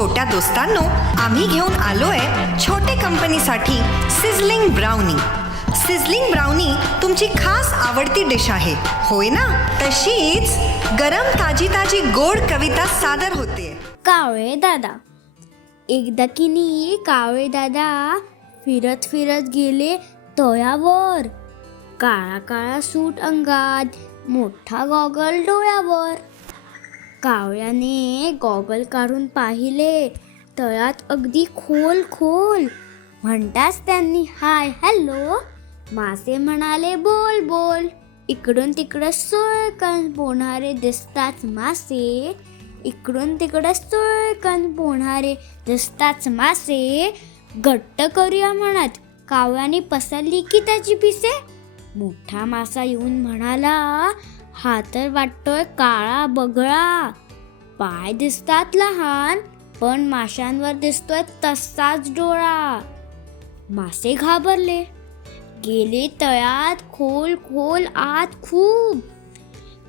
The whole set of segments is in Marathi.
छोट्या दोस्तांनो, आम्ही घेऊन आलोय छोटे कंपनीसाठी सिझलिंग ब्राउनी. सिझलिंग ब्राउनी तुमची खास आवडती डिश आहे, होय ना? तशीच गरम ताजी ताजी गोड कविता सादर होते. कावळे दादा. एकदा किनी कावळे दादा फिरत फिरत गेले तळ्यावर. काळा काळा सूट अंगात, मोठा गॉगल डोळ्यावर. कावळ्याने गॉगल काढून पाहिले, तळ्यात अगदी खोल खोल. म्हणताच त्यांनी हाय हॅलो. मासे म्हणाले बोल बोल. इकडून तिकडं सुळकन पोहणारे दिसताच मासे. इकडून तिकडं सुळकन पोहणारे दिसताच मासे. घट्ट करूया म्हणत कावळ्याने पसरली की त्याची पिसे. मोठा मासा येऊन म्हणाला, हा तर वाटतोय काळा बगळा. पाय दिसतात लहान, पण माशांवर दिसतोय तसाच डोळा. मासे घाबरले, गेले तळ्यात खोल खोल आत खूप.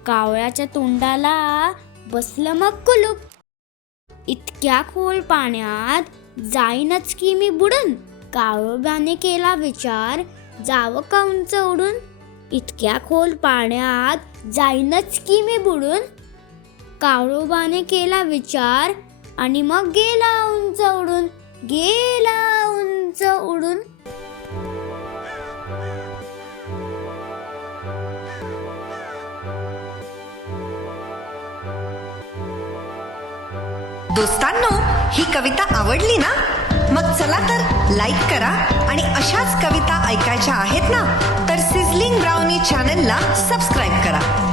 कावळ्याच्या तोंडाला बसलं मग कुलूप. इतक्या खोल पाण्यात जाईनच की मी बुडून. कावळ्याने केला विचार, जावं का उंच उडून. इतक्या खोल पाण्यात जाईनच की मी बुडून. कावळोबाने केला विचार आणि मग गेला उंच उडून. गेला उंच उडून. दोस्तांनो, ही कविता आवडली ना? मग चला तर लाईक करा आणि अशाच कविता ऐकायच्या आहेत ना, तर सिझलिंग ब्राउनी चॅनलला सबस्क्राईब करा.